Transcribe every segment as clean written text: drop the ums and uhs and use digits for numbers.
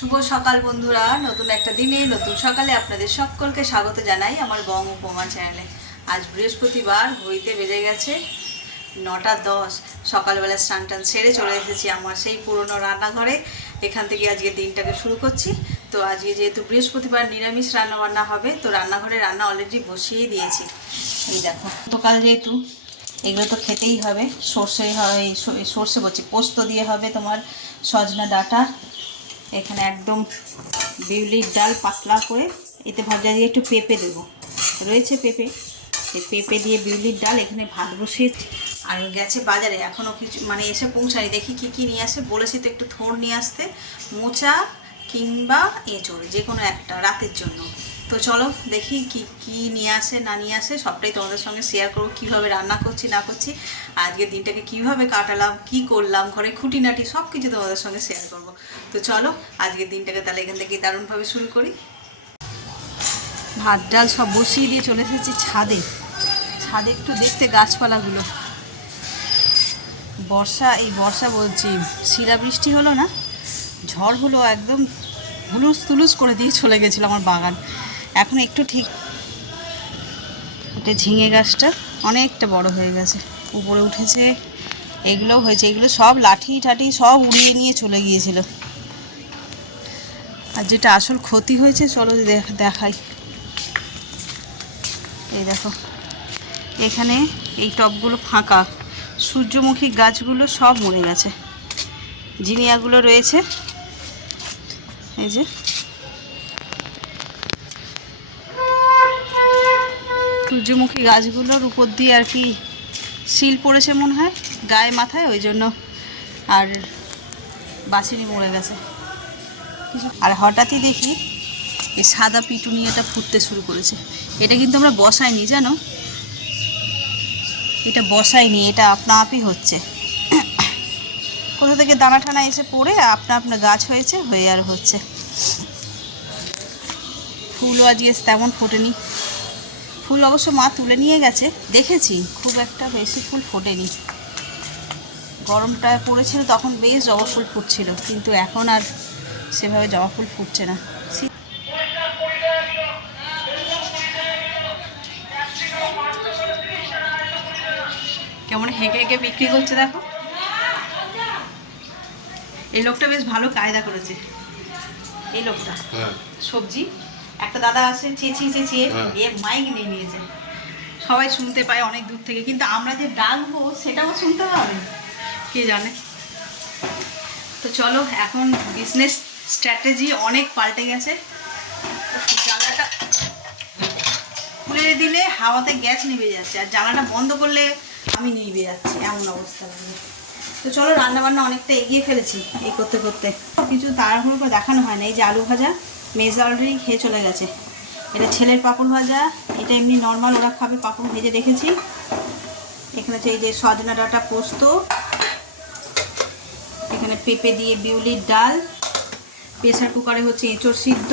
শুভ সকাল বন্ধুরা, নতুন একটা দিনে নতুন সকালে আপনাদের সকলকে স্বাগত জানাই আমার বং উপমা চ্যানেলে। আজ বৃহস্পতিবার, ঘড়িতে বেজে গেছে 9:10। সকালবেলা স্নান টান সেরে চলে এসেছি আমার সেই পুরনো রান্নাঘরে। এখান থেকে আজকে দিনটাকে শুরু করছি। তো আজকে যেহেতু বৃহস্পতিবার নিরামিষ রান্নাবান্না হবে, তো রান্নাঘরে রান্না অলরেডি বসিয়ে দিয়েছি। এই দেখো, গতকাল যেহেতু এগুলো তো খেতেই হবে, সর্ষে বলছি পোস্ত দিয়ে হবে তোমার সজনা ডাঁটা। এখানে একদম বিউলির ডাল পাতলা করে, এতে ভাজা দিয়ে একটু পেঁপে দেবো, রয়েছে পেঁপে, এই পেঁপে দিয়ে বিউলির ডাল। এখানে ভাত বসিয়ে আর গেছে বাজারে, এখনও কিছু মানে এসে পৌঁছানি, দেখি কী নিয়ে আসে। বলেছি তো একটু থোড় নিয়ে আসতে, মোচা কিংবা এঁচড়, যে কোনো একটা রাতের জন্য। তো চলো দেখি কি নিয়ে আসে না নিয়ে আসে, সবটাই তোমাদের সঙ্গে শেয়ার করবো, কীভাবে রান্না করছি না করছি, আজকের দিনটাকে কীভাবে কাটালাম, কি করলাম, ঘরে খুঁটিনাটি সব কিছু তোমাদের সঙ্গে শেয়ার করবো। তো চলো আজকের দিনটাকে তাহলে এখান থেকে দারুণভাবে শুরু করি। ভাত ডাল সব বসিয়ে দিয়ে চলে এসেছি ছাদে একটু দেখতে গাছপালাগুলো। বর্ষা বলছি, শিলাবৃষ্টি হলো না, ঝড় হলো, একদম হুলুস তুলুস করে দিয়ে চলে গেছিলো আমার বাগান। এখন একটু ঠিক, এটা ঝিঙে গাছটা অনেকটা বড় হয়ে গেছে, উপরে উঠেছে, এগুলোও হয়েছে, এগুলো সব লাঠি টাঠি সব উড়িয়ে নিয়ে চলে গিয়েছিল। আর যেটা আসল ক্ষতি হয়েছে চলো দেখাই। এই দেখো, এখানে এই টবগুলো ফাঁকা, সূর্যমুখী গাছগুলো সব মরে গেছে, জিনিয়াগুলো রয়েছে, এই যে সূর্যমুখী গাছগুলোর উপর দিয়ে আর কি শিল পড়েছে মনে হয় গায়ে মাথায়, ওই জন্য আর বাছিনি মরে গেছে। আর হঠাৎই দেখি এই সাদা পিটুনিয়াটা ফুটতে শুরু করেছে। এটা কিন্তু আমরা বসাইনি, জানো, এটা বসাইনি, এটা আপনা আপই হচ্ছে, কোথা থেকে দানা টানা এসে পড়ে আপনা গাছ হয়েছে, হয়ে আর হচ্ছে। ফুলও আজকে তেমন ফোটেনি, ফুল অবশ্য মা তুলে নিয়ে গেছে, দেখেছি খুব একটা বেশি ফুল ফোটেনি। গরমটা পড়েছিল তখন বেশ জবা ফুল ফুটছিল, কিন্তু এখন আর সেভাবে জবা ফুল ফুটছে না। কেমন হেঁকে হেঁকে বিক্রি করছে দেখো, এই লোকটা বেশ ভালো কায়দা করেছে। এই লোকটা সবজি একটা দাদা আছে, চেঁচিয়ে মাইক নিয়ে নিয়েছে, সবাই শুনতে পায় অনেক দূর থেকে, কিন্তু আমরা যে ডাকবো সেটাও শুনতে হবে, কে জানে। তো চলো, এখন বিজনেস স্ট্র্যাটেজি অনেক পাল্টে গেছে। জানলাটা খুলে দিলে হাওয়াতে গ্যাস নিভে যাচ্ছে, আর জানলাটা বন্ধ করলে আমি নিভে যাচ্ছি, এমন অবস্থা লাগে। তো চলো, রান্নাবান্না অনেকটা এগিয়ে ফেলেছি এই করতে করতে, কিছু তাড়াহুড়ো করে দেখানো হয় না। এই যে আলু ভাজা, মেজা অলরেডি খেয়ে চলে গেছে। এটা ছেলের পাঁপড় ভাজা, এটা এমনি নর্মাল, ওরা খাবে, পাঁপড় ভেজে রেখেছি। এখানে হচ্ছে এই যে সজনা ডাঁটা পোস্ত, এখানে পেঁপে দিয়ে বিউলির ডাল, প্রেসার কুকারে হচ্ছে এঁচড় সিদ্ধ,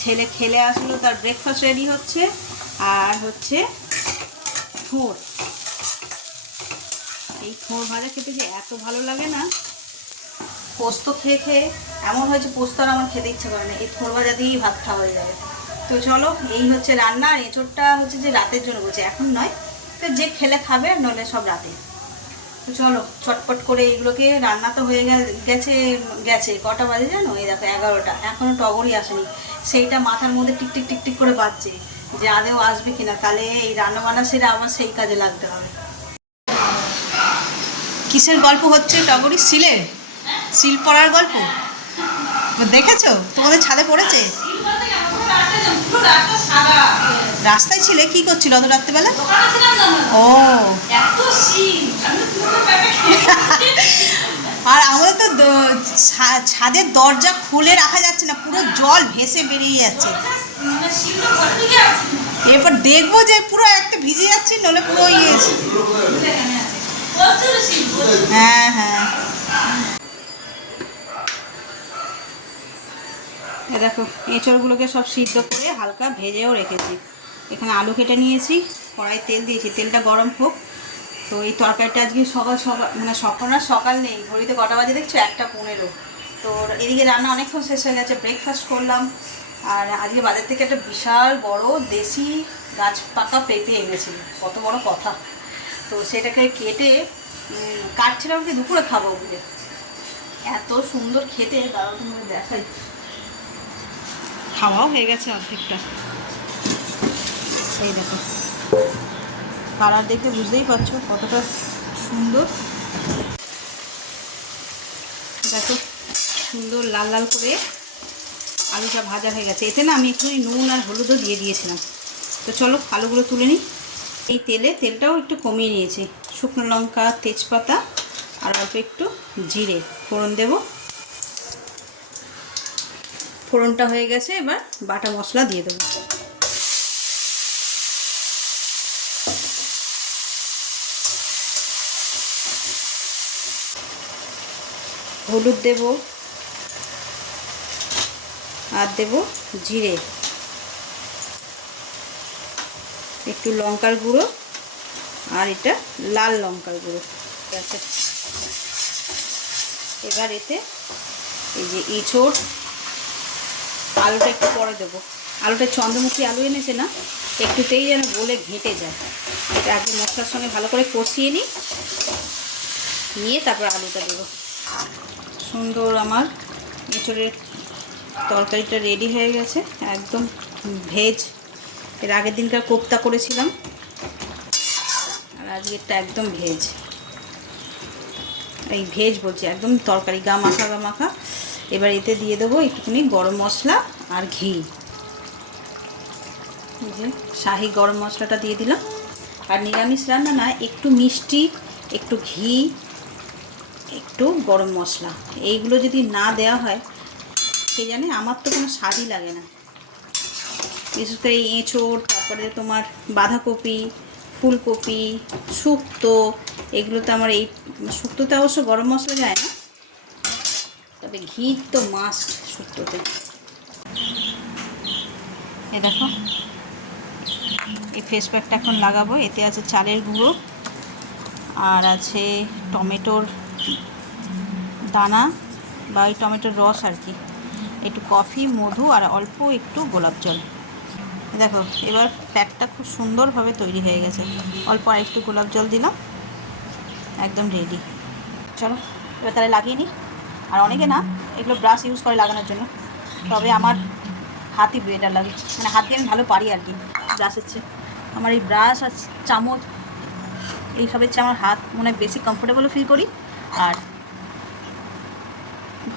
ছেলে খেলে আসলো, তার ব্রেকফাস্ট রেডি হচ্ছে। আর হচ্ছে থোড়, এই থোড় ভাজা খেতে যে এত ভালো লাগে না, পোস্ত খেয়ে খেয়ে এমন হয়েছে পোস্ত আর আমার খেতে ইচ্ছা করে না, এই থোড় ভাজা দিয়েই ভাত খাওয়া হয়ে যাবে। তো চলো, এই হচ্ছে রান্না। আর এঁচড়টা হচ্ছে যে রাতের জন্য বলছে, এখন নয়, তো যে খেলে খাবে, নইলে সব রাতে। তো চলো চটপট করে এইগুলোকে, রান্না তো হয়ে গেছে কটা বাজে জানো, এই দেখো 11টা, এখনও টগরই আসেনি। সেইটা মাথার মধ্যে টিকটিক টিকটিক করে বাজছে যে আদেও আসবে কিনা, তাহলে এই রান্না বান্না সেরে আমার সেই কাজে লাগতে হবে। কিসের গল্প হচ্ছে টগরি? সিল পড়ার গল্প দেখেছো? তোমাদের ছাদে পড়েছে? রাস্তায় ছিলে, কি করছিল অত রাত্রেবেলা? ও, আর আমাদের তো ছাদের দরজা খুলে রাখা যাচ্ছে না, পুরো জল ভেসে বেরিয়ে যাচ্ছে। এরপর দেখবো যে পুরো একটা ভিজে যাচ্ছি, নলে পুরো হ্যাঁ হ্যাঁ। দেখো, এঁচড়গুলোকে সব সিদ্ধ করে হালকা ভেজেও রেখেছি। এখানে আলু কেটে নিয়েছি, কড়াই তেল দিয়েছি, তেলটা গরম হোক। তো এই তরকারিটা আজকে সকাল মানে সকাল নেই, ঘড়িতে কটা বাজে দেখছো? 1:15। তো এদিকে রান্না অনেকক্ষণ শেষ হয়ে গেছে, ব্রেকফাস্ট করলাম। আর আজকে বাজার থেকে একটা বিশাল বড় দেশি গাছ পাকা পেঁপে এনেছিল, কত বড় কথা। তো সেটাকে কেটে কাটছিলাম কি দুপুরে খাবো বলে, এত সুন্দর খেতে, দাঁড়াও তোমাকে দেখাই। খাওয়াও হয়ে গেছে অর্ধেকটা, এই দেখো কালার দেখে বুঝতেই পারছো কতটা সুন্দর। দেখো সুন্দর লাল লাল করে আলুটা ভাজা হয়ে গেছে। এতে না আমি একটু নুন আর হলুদও দিয়ে দিয়েছিলাম। তো চলো আলুগুলো তুলে নিই। এই তেলটাও একটু কমিয়ে নিয়েছি, শুকনো লঙ্কা, তেজপাতা আর অল্প একটু জিরে ফোড়ন দেব। ফোড়নটা হয়ে গেছে, এবার বাটা মশলা দিয়ে দেবো। হলুদ দেব আর দেব জিরে, একটু লঙ্কার গুঁড়ো আর এটা লাল লঙ্কার গুঁড়ো আছে। এবার এতে এই যে এঁচোড়, আলুটা একটু পরে দেবো। আলুটা চন্দ্রমুখী আলু এনেছে না, একটুতেই যেন গলে ঘেঁটে যায়। এটা আগে মশলার সঙ্গে ভালো করে কষিয়ে নিয়ে তারপর আলুটা দেবো। সুন্দর আমার এঁচোড়ের তরকারিটা রেডি হয়ে গেছে, একদম ভেজ। এর আগের দিনকার কোপ্তা করেছিলাম আর আজকেরটা একদম ভেজ। এই ভেজ বলছি, একদম তরকারি গা মাখা। এবার এতে দিয়ে দেবো একটুখানি গরম মশলা আর ঘি। এই যে শাহি গরম মশলাটা দিয়ে দিলাম। আর নিরামিষ রান্না না, একটু মিষ্টি, একটু ঘি, একটু গরম মশলা, এইগুলো যদি না দেওয়া হয় কে জানে, আমার তো কোনো স্বাদই লাগে না। বিশেষ করে এই এঁচোড়, তারপরে তোমার বাঁধাকপি, ফুলকপি, শুক্তো, এগুলোতে আমার এই শুক্তোতে অবশ্য গরম মশলা যায় না, তবে ঘি তো মাস্ট শুক্তোতে। এ দেখো এই ফেস প্যাকটা এখন লাগাবো। এতে আছে চালের গুঁড়ো আর আছে টমেটোর দানা বা ওই টমেটোর রস আর কি, একটু কফি, মধু আর অল্প একটু গোলাপ জল। দেখো এবার প্যাকটা খুব সুন্দরভাবে তৈরি হয়ে গেছে। অল্প আর একটু গোলাপ জল দিলাম, একদম রেডি। চলো এবার তাহলে লাগিয়ে নিই। আর অনেকে না এগুলো ব্রাশ ইউজ করে লাগানোর জন্য, তবে আমার হাতই বেটার লাগে, মানে হাত দিয়ে আমি ভালো পারি আর কি ব্রাশের চেয়ে। আমার এই ব্রাশ আর চামচ এইসবের চেয়ে আমার হাত মনে হয় বেশি কমফোর্টেবলও ফিল করি আর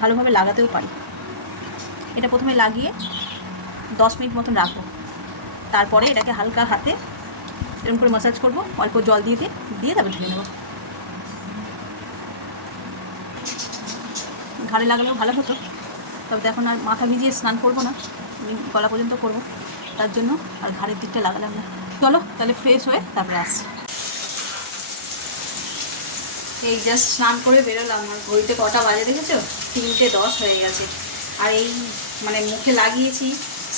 ভালোভাবে লাগাতেও পারি। এটা প্রথমে লাগিয়ে 10 মিনিট মতন রাখবো, তারপরে এটাকে হালকা হাতে এরকম করে ম্যাসাজ করবো, অল্প জল দিয়ে তারপর ধুয়ে নেবো। ঘাড়ে লাগালেও ভালো হতো, তবে এখন আর মাথা ভিজিয়ে স্নান করবো না, আমি গলা পর্যন্ত করবো, তার জন্য আর ঘাড়ের দিকটা লাগালাম না। চলো তাহলে ফ্রেশ হয়ে তারপরে আসছি। এই জাস্ট স্নান করে বেরোলাম, আর ঘড়িতে কটা বাজে দেখেছো, 3:10 হয়ে গেছে। আর এই মানে মুখে লাগিয়েছি,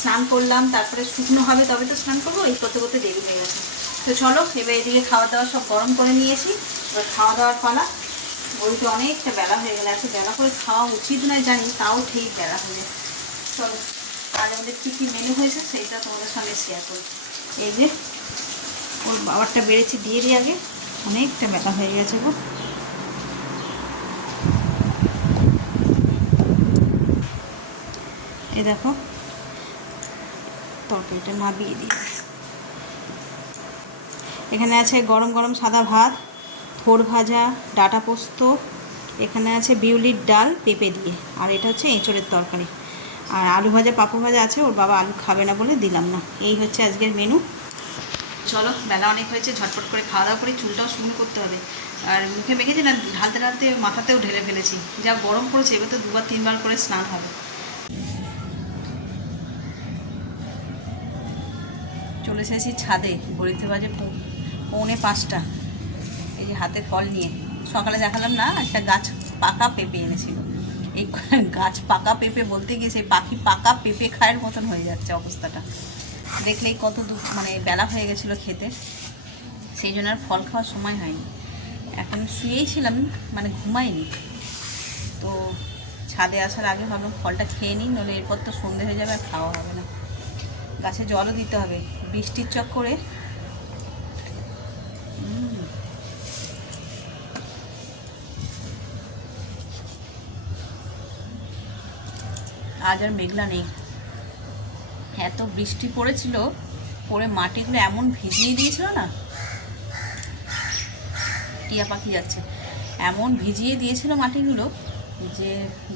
স্নান করলাম, তারপরে শুকনো হবে তবে তো স্নান করবো, এই করতে করতে দেরি হয়ে গেছে। তো চলো এবার এদিকে খাওয়া দাওয়া সব গরম করে নিয়েছি, এবার খাওয়া দাওয়ার পালা। ঘড়িতে অনেকটা বেলা হয়ে গেলে, এত বেলা করে খাওয়া উচিত নয় জানি, তাও ঠিক বেলা হয়ে যায়। চলো আজ আমাদের কী কী মেনু হয়েছে সেইটা তোমাদের সঙ্গে শেয়ার করি। এই যে ওর বাবারটা বেড়েছি দিয়ে দিই আগে, অনেকটা বেলা হয়ে গেছে গো। এই দেখো তরকারিটা নাবিয়ে দিই। এখানে আছে গরম গরম সাদা ভাত, থোড় ভাজা, ডাঁটা পোস্ত, এখানে আছে বিউলির ডাল পেঁপে দিয়ে, আর এটা হচ্ছে এঁচোড়ের তরকারি, আর আলু ভাজা, পাঁপড় ভাজা আছে। ওর বাবা আলু খাবে না বলে দিলাম না। এই হচ্ছে আজকের মেনু। চলো বেলা অনেক হয়েছে, ঝটপট করে খাওয়া দাওয়া করে চুলটাও শুকনো করতে হবে। আর মুখে মেখেছি না, ঢালতে ঢালতে মাথাতেও ঢেলে ফেলেছি, যা গরম পড়েছে, এবার তো 2-3 বার করে স্নান হবে। চলে এসেছি ছাদে, ঘড়িতে বাজে 4:45। এই যে হাতে ফল নিয়ে, সকালে দেখালাম না একটা গাছ পাকা পেঁপে এনেছিল, এই গাছ পাকা পেঁপে বলতে গিয়ে সেই পাখি পাকা পেঁপে খায়ের মতন হয়ে যাচ্ছে অবস্থাটা। দেখলেই কত মানে বেলা হয়ে গেছিলো খেতে, সেই জন্য আর ফল খাওয়ার সময় হয়নি। এখন শুয়েই ছিলাম, মানে ঘুমাইনি। তো ছাদে আসার আগে ভাবলাম ফলটা খেয়ে নিই, নইলে এরপর তো সন্ধে হয়ে যাবে আর খাওয়া হবে না। গাছে জলও দিতে হবে, বৃষ্টির চক্করে। আজ আর মেঘলা নেই, এত বৃষ্টি পড়েছিল, পরে মাটিগুলো এমন ভিজিয়ে দিয়েছিল না, টিয়া পাখি যাচ্ছে, এমন ভিজিয়ে দিয়েছিল মাটিগুলো যে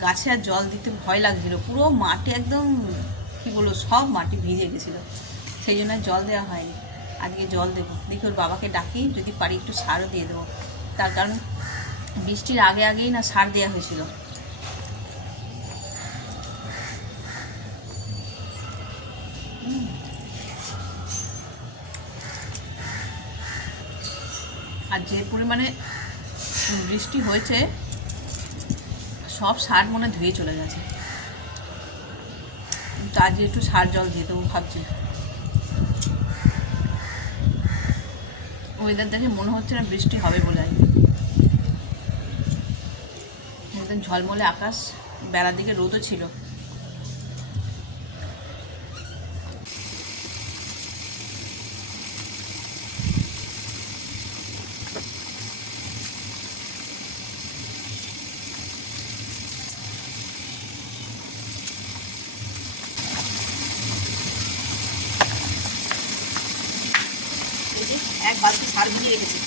গাছে আর জল দিতে ভয় লাগছিল। পুরো মাটি একদম কী বলবো, সব মাটি ভিজে গেছিলো, সেই জন্য জল দেওয়া হয়নি। আজকে জল দেবো, দেখি ওর বাবাকে ডাকি, যদি পারি একটু সারও দিয়ে দেবো, তার কারণ বৃষ্টির আগে আগেই না সার দেওয়া হয়েছিল। আর যে পরিমাণে বৃষ্টি হয়েছে, সব সার মনে ধুয়ে চলে গেছে, কিন্তু আজ একটু সার জল দিয়ে দেবো ভাবছি। ওয়েদার দেখে মনে হচ্ছে না বৃষ্টি হবে বলে। একদম ঝলমলে আকাশ, বেলার দিকে রোদও ছিল। এক বালতি সার ভিজিয়ে রেখেছি,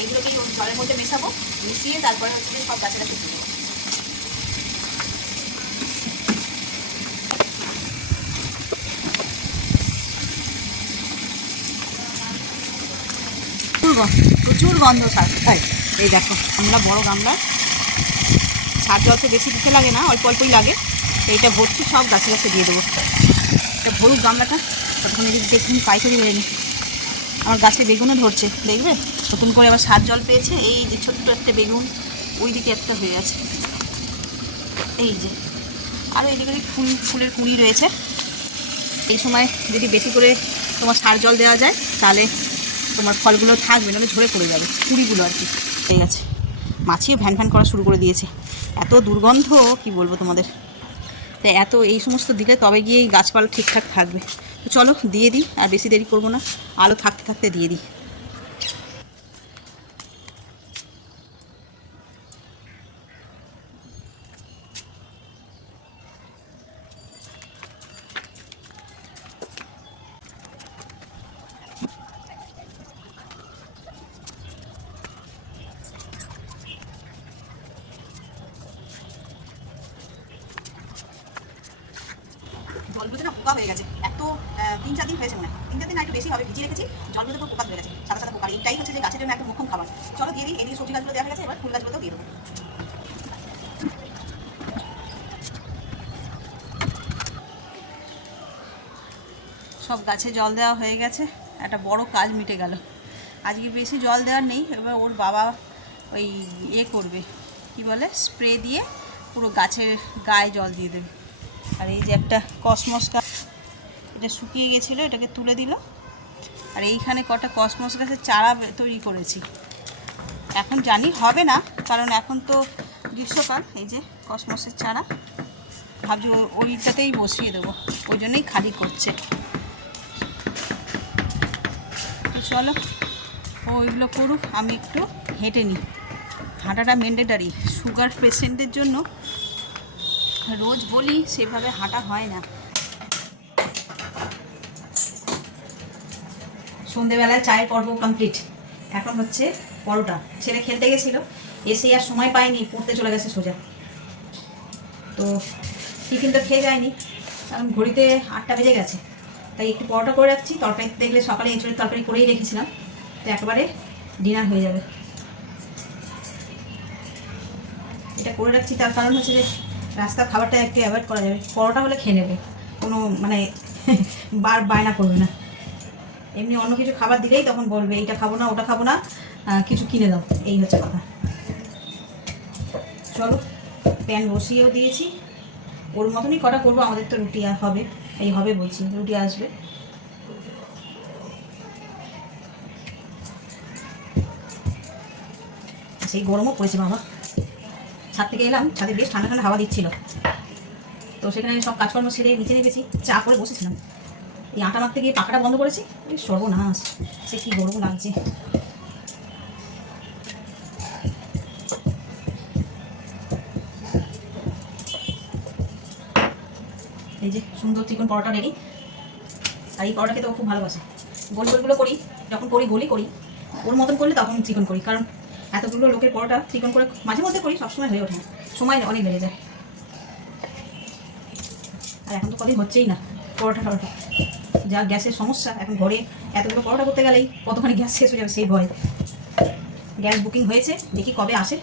এইগুলোকে জলের মধ্যে মেশাবো, মিশিয়ে তারপরে হচ্ছে সব গাছেরা শুকিয়ে দেবো। প্রচুর গন্ধ সার। এই দেখো, আমরা বড় গামলা, সার জল তো বেশি দিতে লাগে না, অল্প অল্পই লাগে। এইটা ভর্তি সব গাছে গাছে দিয়ে দেবো। এটা ভরুক গামলাটা, ততক্ষণ যদি দেখুন পাইকারি হয়নি। আমার গাছে বেগুনও ধরছে, দেখবে নতুন করে আবার সার জল পেয়েছে। এই যে ছোট্ট একটা বেগুন, ওই দিকে একটা হয়ে আছে, এই যে আরও এইদিকে ফুলের কুঁড়ি রয়েছে। এই সময় যদি বেশি করে তোমার সার জল দেওয়া যায়, তাহলে তোমার ফলগুলো থাকবে, নাহলে ঝরে পড়ে যাবে, কুঁড়িগুলো আর কি। ঠিক আছে, মাছিও ভ্যান ভ্যান করা শুরু করে দিয়েছে, এত দুর্গন্ধ কি বলবো তোমাদের। তাই এত এই সমস্ত দিলে তবে গিয়ে এই গাছপালা ঠিকঠাক থাকবে। তো চলো দিয়ে দিই, আর বেশি দেরি করবো না, আলো থাকতে থাকতে দিয়ে দিই। জলগুলোতে না পোকা হয়ে গেছে, এত 3-4 দিন হয়েছে মনে হয়, 3-4 দিন একটু বেশি হবে, ভিজিয়ে রেখেছি, জলগুলোতে তো পোকা ধরে গেছে, সাদা সাদা পোকা। এইটাই হচ্ছে যে গাছের জন্য একদম মোক্ষম খাবার। চলো দিয়ে দিই। এদিকে সবজি গাছগুলো দেওয়া হয়ে গেছে, এবার ফুল গাছগুলোতেও দিয়ে দেবো। সব গাছে জল দেওয়া হয়ে গেছে, একটা বড় কাজ মিটে গেল। আজকে বেশি জল দেওয়ার নেই, এবার ওর বাবা ওই করবে, কি বলে, স্প্রে দিয়ে পুরো গাছের গায়ে জল দিয়ে দেবে। আর এই যে একটা কসমস গাছ, এটা শুকিয়ে গেছিলো, এটাকে তুলে দিল। আর এইখানে কটা কসমস গাছের চারা তৈরি করেছি, এখন জানি হবে না, কারণ এখন তো গ্রীষ্মকাল। এই যে কসমসের চারা, ভাবছি ওইটাতেই বসিয়ে দেবো, ওই জন্যই খালি করছে। তো চলো ওইগুলো করুক, আমি একটু হেঁটে নিই। হাঁটাটা ম্যান্ডেটারি, সুগার পেশেন্টদের জন্য। রোজ বলি, সেভাবে হাঁটা হয় না। সন্ধেবেলায় চায়ের পর্ব কমপ্লিট, এখন হচ্ছে পরোটা। ছেলে খেলতে গেছিলো, এসেই আর সময় পায়নি, পড়তে চলে গেছে সোজা। তো টিফিন তো খেয়ে যায়নি, কারণ ঘড়িতে 8টা বেজে গেছে। তাই একটু পরোটা করে রাখছি, তরকারি দেখলে সকালে এঁচড়ের তরকারি করেই রেখেছিলাম, তো একেবারে ডিনার হয়ে যাবে। এটা করে রাখছি তার কারণ হচ্ছে যে রাস্তার খাবারটা একটু অ্যাভয়েড করা যাবে। পরোটা হলে খেয়ে নেবে, কোনো মানে বায়না করবে না। এমনি অন্য কিছু খাবার দিলেই তখন বলবে এইটা খাবো না, ওটা খাবো না, কিছু কিনে দাও, এই হচ্ছে কথা। চলো, প্যান বসিয়েও দিয়েছি, ওর মতনই কটা করবো। আমাদের তো রুটি হবে, এই হবে বলছি, রুটি আসবে। সেই গরমও পড়েছে বাবা, ছাদ থেকে এলাম, ছাদে বেশ ঠান্ডা ঠান্ডা হাওয়া দিচ্ছিল, তো সেখানে সব কাজকর্ম ছেড়ে নিচে নেমেছি, চা করে বসেছিলাম। এই আটা মারতে গিয়ে পাখাটা বন্ধ করেছি, সর্বনাশ, সে কি গরম লাগছে। এই যে সুন্দর চিকন পরোটা রেডি। আর এই পরোটা খেতে ও খুব ভালোবাসে। গোল গোলগুলো করি, যখন করি গোলই করি, ওর মতন করলে তখন চিকন করি, কারণ এতগুলো লোকের পরোটা চিকন করে মাঝে মধ্যে করি, সবসময় হয়ে ওঠে না, সময় অনেক লেগে যায়। আর এখন তো কদিন হচ্ছেই না পরোটা টরোটা, যা গ্যাসের সমস্যা এখন ঘরে, এতগুলো পরোটা করতে গেলেই কতখানি গ্যাস শেষ হয়ে যাবে সেই ভয়। গ্যাস বুকিং হয়েছে, দেখি কবে আসে।